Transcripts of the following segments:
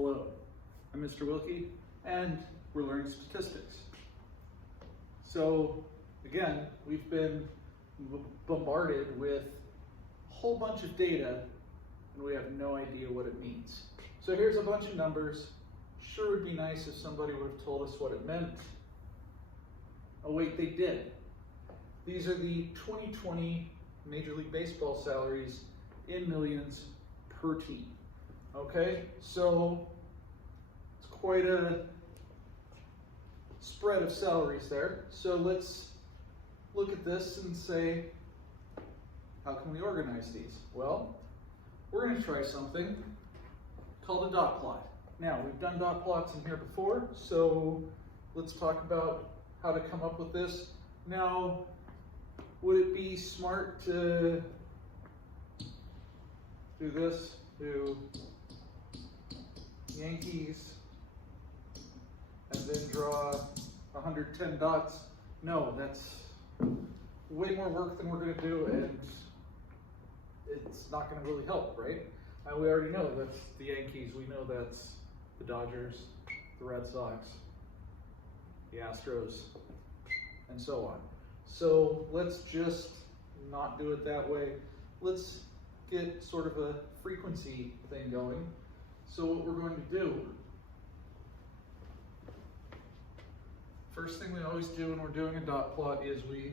Hello, I'm Mr. Wilke, and we're learning statistics. So again, we've been bombarded with a whole bunch of data, and we have no idea what it means. So here's a bunch of numbers. Sure would be nice if somebody would have told us what it meant. Oh wait, they did. These are the 2020 Major League Baseball salaries in millions per team. Okay, so it's quite a spread of salaries there. So let's look at this and say, how can we organize these? Well, we're going to try something called a dot plot. Now, we've done dot plots in here before, so let's talk about how to come up with this. Now, would it be smart to do this, do Yankees, and then draw 110 dots? No, that's way more work than we're going to do, and it's not going to really help, right? We already know that's the Yankees, we know that's the Dodgers, the Red Sox, the Astros, and so on. So let's just not do it that way. Let's get sort of a frequency thing going. So what we're going to do, first thing we always do when we're doing a dot plot is we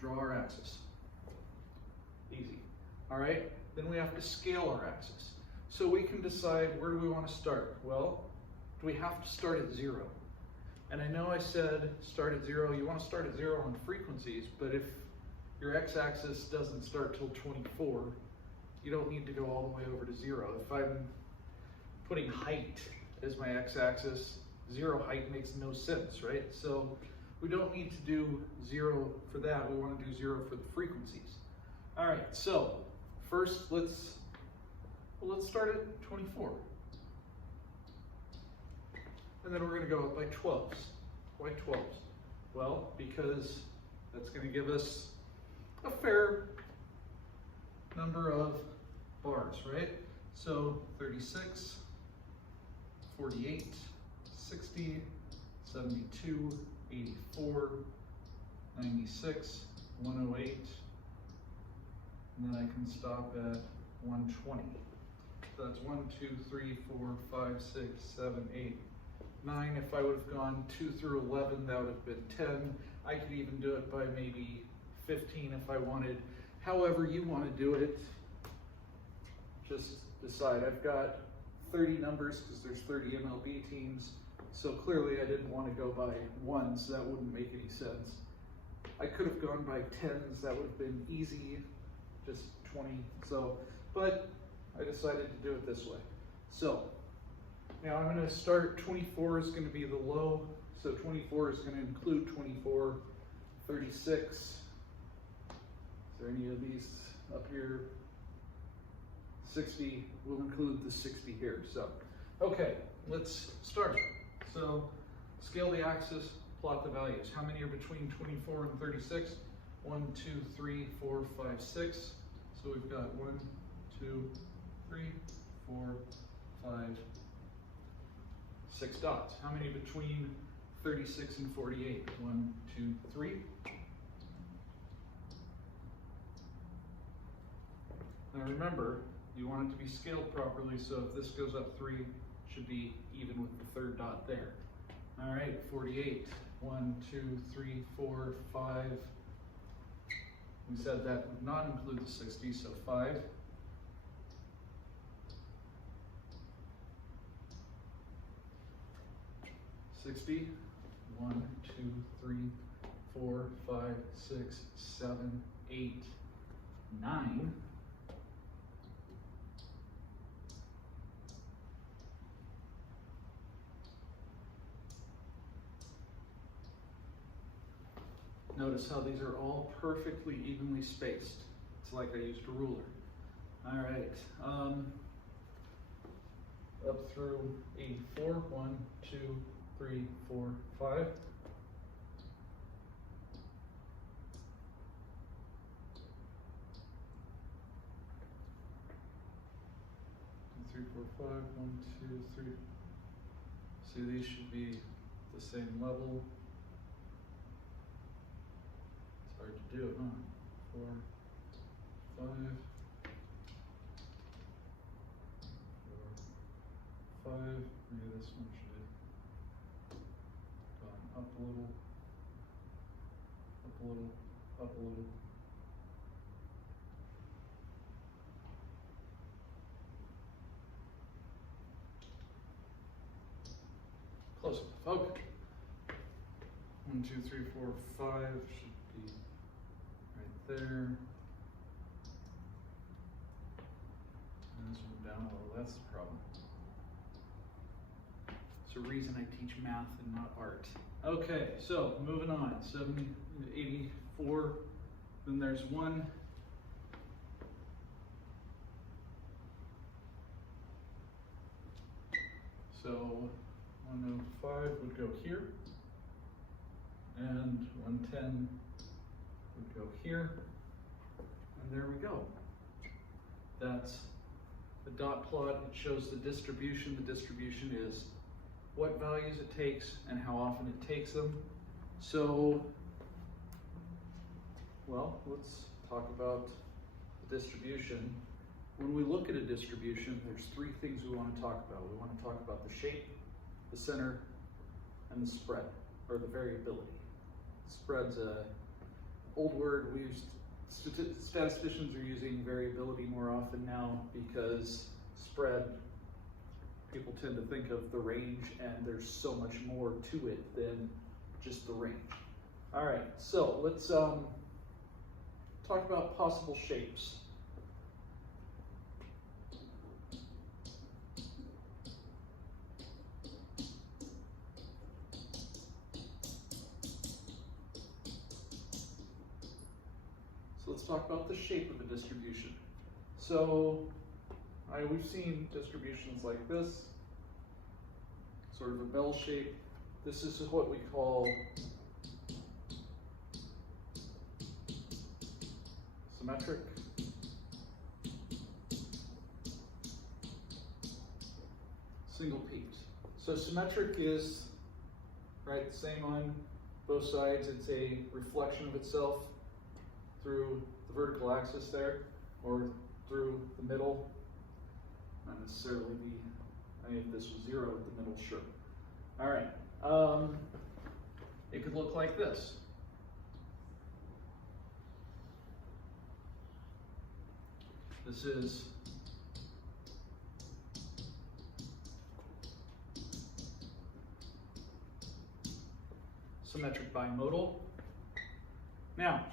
draw our axis. Easy. All right, then we have to scale our axis. So we can decide, where do we want to start? Well, do we have to start at 0? And I know I said start at 0, you want to start at 0 on frequencies, but if your x-axis doesn't start till 24, you don't need to go all the way over to 0. If I'm putting height as my x-axis, 0 height makes no sense, right? So we don't need to do 0 for that, we want to do 0 for the frequencies. All right, so first let's start at 24. And then we're going to go by 12s. Why 12s? Well, because that's going to give us a fair number of bars, right? So 36, 48, 60, 72, 84, 96, 108, and then I can stop at 120. So that's 1, 2, 3, 4, 5, 6, 7, 8, 9. If I would have gone 2 through 11, that would have been 10. I could even do it by maybe 15 if I wanted. However you want to do it, just decide. I've got 30 numbers because there's 30 MLB teams, so clearly I didn't want to go by ones. That wouldn't make any sense. I could have gone by tens. That would have been easy, just 20. So, but I decided to do it this way. So now I'm going to start, 24 is going to be the low, so 24 is going to include 24, 36. Is there any of these up here? 60, we'll include the 60 here. So, okay, let's start. So scale the axis, plot the values. How many are between 24 and 36? 1, 2, 3, 4, 5, 6. So we've got 1, 2, 3, 4, 5, 6 dots. How many between 36 and 48? 1, 2, 3. Now remember, you want it to be scaled properly, so if this goes up 3, it should be even with the third dot there. All right, 48. 1, 2, 3, 4, 5. We said that would not include the 60, so 5. 60. 1, 2, 3, 4, 5, 6, 7, 8, 9. Notice how these are all perfectly evenly spaced. It's like I used a ruler. All right, up through 84, 1, 2, 3, 4, 5. 3, 4, 5. 1, 2, 3. See, these should be the same level. It's hard to do, huh? 4, 5. 4, 5. Maybe this one should have gone up a little, up a little, up a little. Close enough. Okay. 1, 2, 3, 4, 5 should be right there. And this one down a little. That's the problem. It's a reason I teach math and not art. Okay, so moving on. 70, 84. Then there's one. So 105 would go here, and 110 would go here, and there we go. That's the dot plot. It shows the distribution. The distribution is what values it takes and how often it takes them. So, well, let's talk about the distribution. When we look at a distribution, there's three things we want to talk about. We want to talk about the shape, the center, and the spread, or the variability. Spread's an old word. Statisticians are using variability more often now because spread, people tend to think of the range, and there's so much more to it than just the range. All right, so let's talk about possible shapes. Let's talk about the shape of a distribution. So we've seen distributions like this, sort of a bell shape. This is what we call symmetric. Single peaked. So symmetric is, right, the same on both sides. It's a reflection of itself through the vertical axis there, or through the middle. Not necessarily if this was 0 at the middle, sure. All right, it could look like this. This is symmetric bimodal. Now,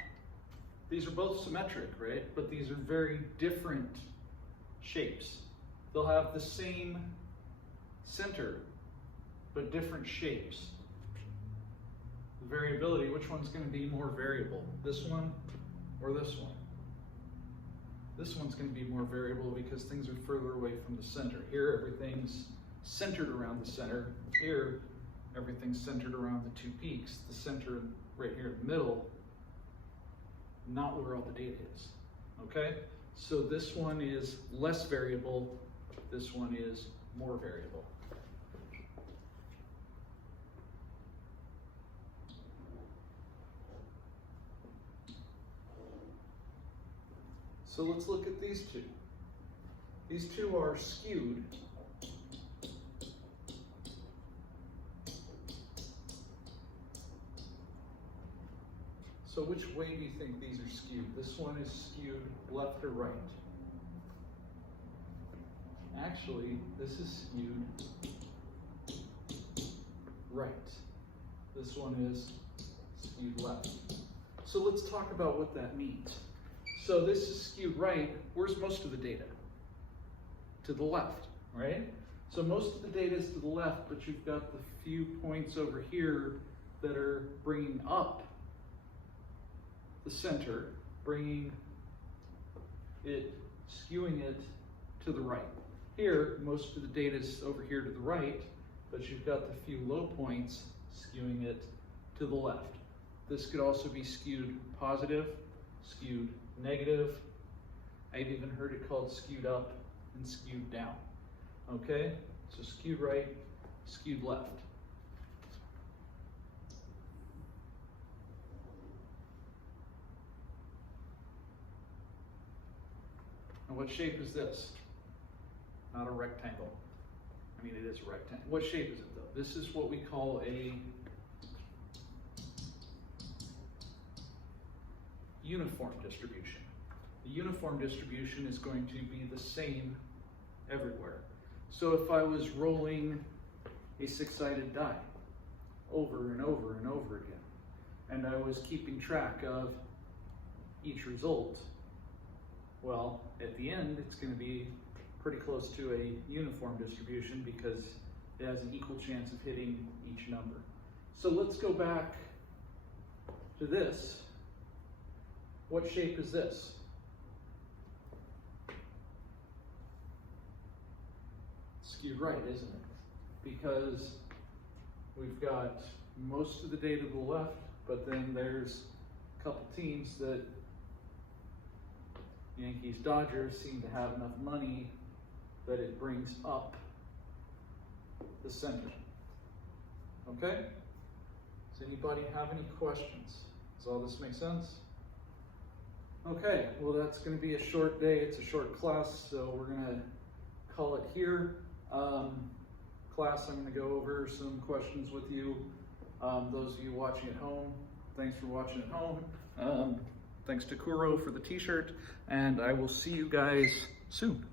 these are both symmetric, right? But these are very different shapes. They'll have the same center, but different shapes. The variability, which one's going to be more variable? This one or this one? This one's going to be more variable because things are further away from the center. Here, everything's centered around the center. Here, everything's centered around the two peaks. The center right here in the middle, not where all the data is, okay? So this one is less variable, this one is more variable. So let's look at these two. These two are skewed. So which way do you think these are skewed? This one is skewed left or right? Actually, this is skewed right. This one is skewed left. So let's talk about what that means. So this is skewed right. Where's most of the data? To the left, right? So most of the data is to the left, but you've got the few points over here that are bringing up the center, bringing it, skewing it to the right. Here, most of the data is over here to the right, but you've got the few low points skewing it to the left. This could also be skewed positive, skewed negative. I've even heard it called skewed up and skewed down. Okay, so skewed right, skewed left. And what shape is this? Not a rectangle. I mean, it is a rectangle. What shape is it though? This is what we call a uniform distribution. The uniform distribution is going to be the same everywhere. So if I was rolling a six-sided die over and over and over again, and I was keeping track of each result, well, at the end, it's going to be pretty close to a uniform distribution because it has an equal chance of hitting each number. So let's go back to this. What shape is this? Skewed right, isn't it? Because we've got most of the data to the left, but then there's a couple teams that Yankees, Dodgers seem to have enough money that it brings up the center. Okay? Does anybody have any questions? Does all this make sense? Okay, well that's going to be a short day. It's a short class, so we're going to call it here. Class, I'm going to go over some questions with you. Those of you watching at home, thanks for watching at home. Thanks to Kuro for the t-shirt, and I will see you guys soon.